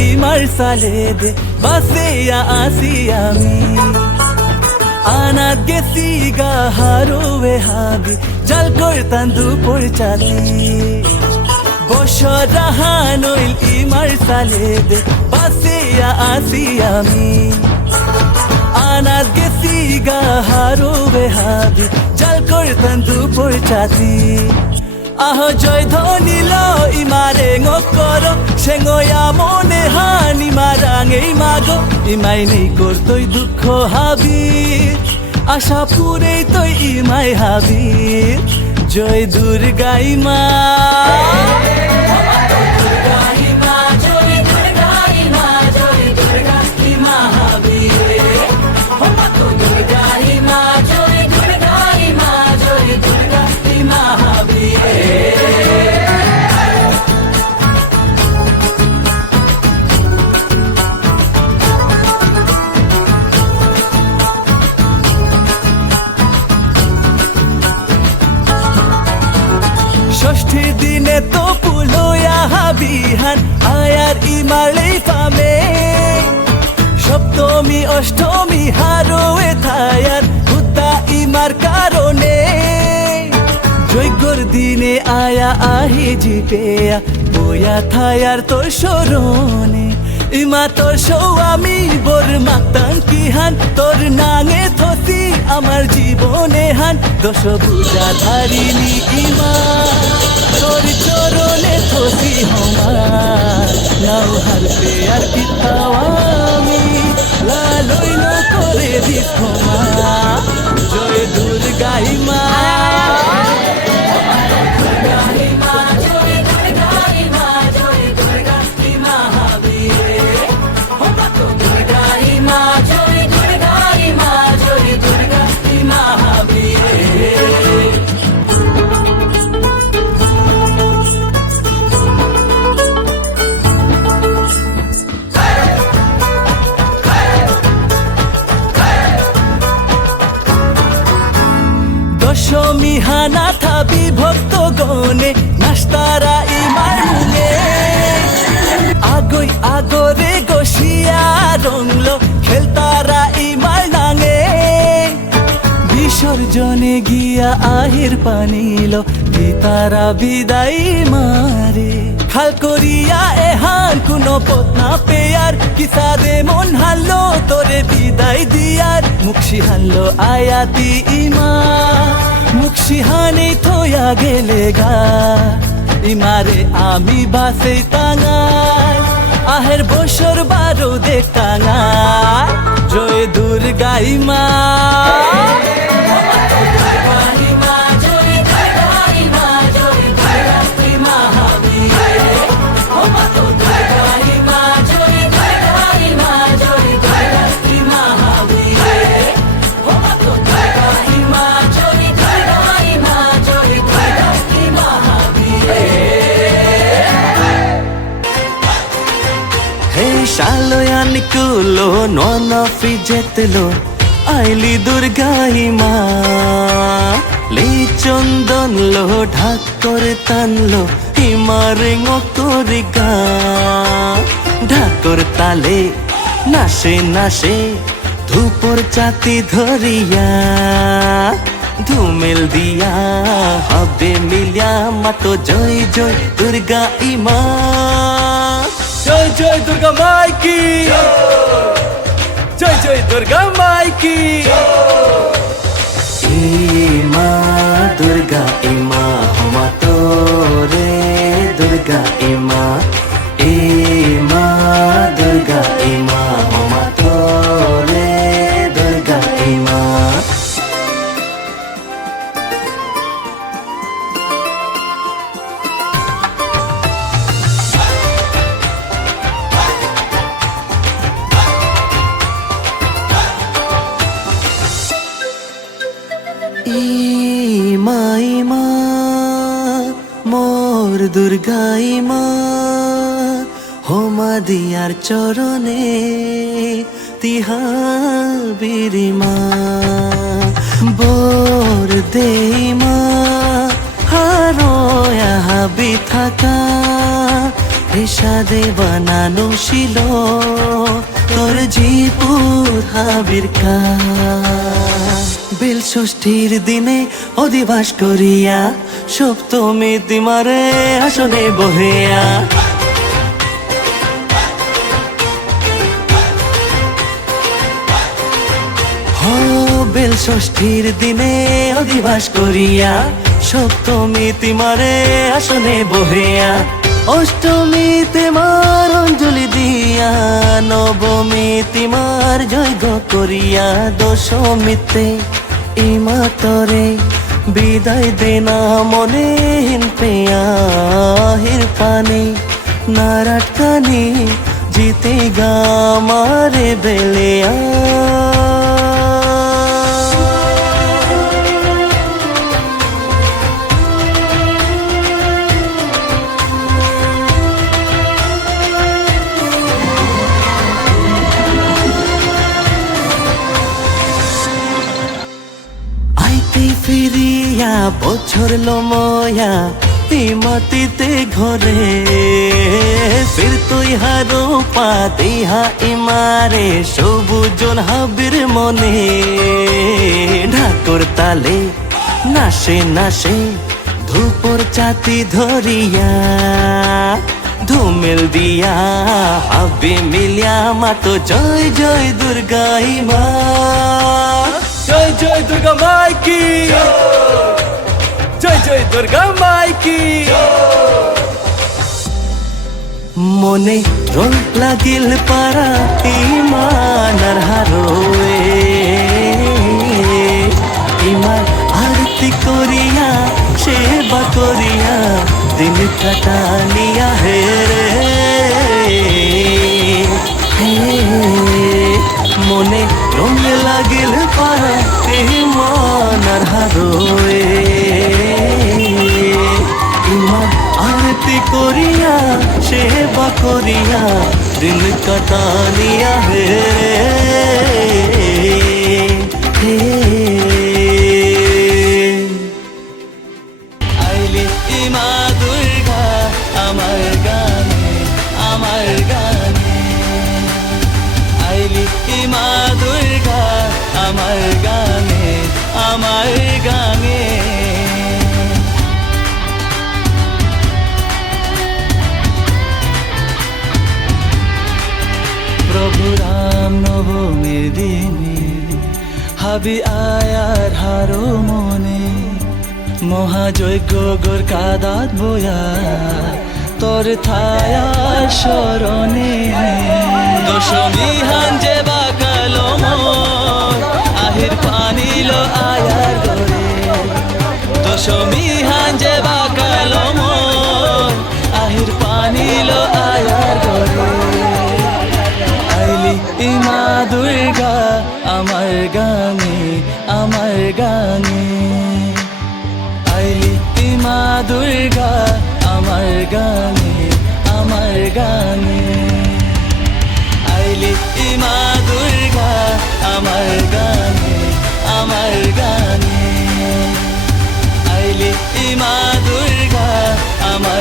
ইমার সালে দে বাসে আসি আমি আনাত গেছি গা হারুয়ে হাবি জল করতাম দুপুর চাতি বছর রাহানইল ইমার সালে দে বাসে আসি আমি আনাত গেছি গা হারুয়ে হাবি জল করতাম দুপুর চাতি আহ জয় ধনিল ইমারে ngokor সেঙ্গয়া মনে হানি মারাঙেই মাগো ইমাই নেই করতই দুঃখ হাবি আশা পুরেই তই ইমাই হাবি জয় দুর্গা ইমা ষষ্ঠী দিনে তো পুলোয়া হাবিহান আয়ার ইমালেই পামে সপ্তমী অষ্টমী হারোয়ে থায়ার হুদ্দা ইমার কারণে যজ্ঞর দিনে আয়া আহি জিপেয়া বয়া থায়ার তোর স্মরণে ইমা তোর সৌয়ামি বোর মাক্তাং কিহান তোর নাঙে থসি আমার জীবনে হান দশ বুঝা ধারিনি ইমা তোর চরণে থসি হমার নাও হার পেয়ার পিতাওয়ামি লালইল করে দিস ক্ষমা জয় দুর্গা ইমা দশমী হানা থাবি ভক্ত গনে নাস্তারা ইমার মুঙে আগই আগরে গসিয়া রংলো খেলতারা ইমার নাঙে বিসর্জনে গিয়া আহির পানিল গীতারা বিদায় মারে খাল করিয়া এহান কোনো পথ না পেয়ার কিসাদে মন হারলো তোরে বিদায় দিয়ার মুখি হানলো আয়াতি ইমা মুখি হানে থয়া গেলে গা ইমারে আমি বাসে টাঙাই আহের বছর বারো দেখ টাঙাই জয় দুর্গা ইমা শালয়ান কুলো ননা ফিজেতলো আইলি দুর্গা ইমা লি চন্দন লো ঢাক করে টানলো ইমারে ngokoriga ঢাকর তালে নাচে নাচে ধূপর চাতি ধরিয়া ধুমেল দিয়া হবে মিলিয়া মাতো জয় জয় দুর্গা ইমা জয় জয় দুর্গা মাই কি জয় জয় দুর্গা মাই কি ইমা দুর্গা ইমা হমা তোরে দুর্গা ইমা ইমা দুর্গা ইমা হমা তোরে দুর্গা ইমা ইমা ইমা মোর দুর্গা ইমা হোমা দিয়ার চরণে তিহাবির মা বোর দেই মা হারোয়া হাবি থাকা পেশাদে বানানো ছিল তোর জীবুর হাবির বেল ষষ্ঠীর দিনে অধিবাস করিয়া সপ্তমী তিমারে আসনে বহিয়া বেল ষষ্ঠীর দিনে অধিবাস করিয়া সপ্তমী তিমারে আসনে বহিয়া অষ্টমীতে মার অঞ্জলি দিয়া নবমী তিমার যজ্ঞ করিয়া দশমীতে ইমাতরে বিদায় দেনা মনে হিন পেয়া হির পানি নারাটকানি জিতে গা মারে বেলেয়া ফিরিয়া বছর লময়া মাটিতে ঘরে ফির তুই হারো পা দেহা ইমারে সবুজন হাবির মনে ঢাকর তালে নাশে নাশে ধূপর চাতি ধরিয়া ধুমেল দিয়া হাবে মিলিয়া মাতো জয় জয় দুর্গা মা জয় জয় দুর্গা মাই কি জয় জয় দুর্গা মাই কি মনে রং লাগিল পারা ইমানার হারোয়ে ইমান আরতি করিয়া সেবা করিয়া দিন কাটানিয়া হে মনে রং লাগিল পারা ইমানার হারোয়ে ইমান আরতি করিয়া সেবা করিয়া দিন কাটানিয়া হে আইলি মা দুর্গা আমার গানে আমার গানে আইলি মা দুর্গা আমার গানে আমার গানে প্রভু রাম নবমীর দিনে হাবি আয়ার হারো মনে মহাযজ্ঞ গোর কাদাত বয়া তোর থায়ার স্মরণে দশমী হাঞ্জে বাকালো মোর আহির পানিলো আয়ার গরে দশমী হাঞ্জে বাকালো মোর আহির পানিলো আয়ার গরে আইলি মা দুর্গা আমার গানে আমার গানে আইলি মা দুর্গা আমার গানে আমার গানে আইলি মা দুর্গা আমার গানে আমার গানে আইলি মা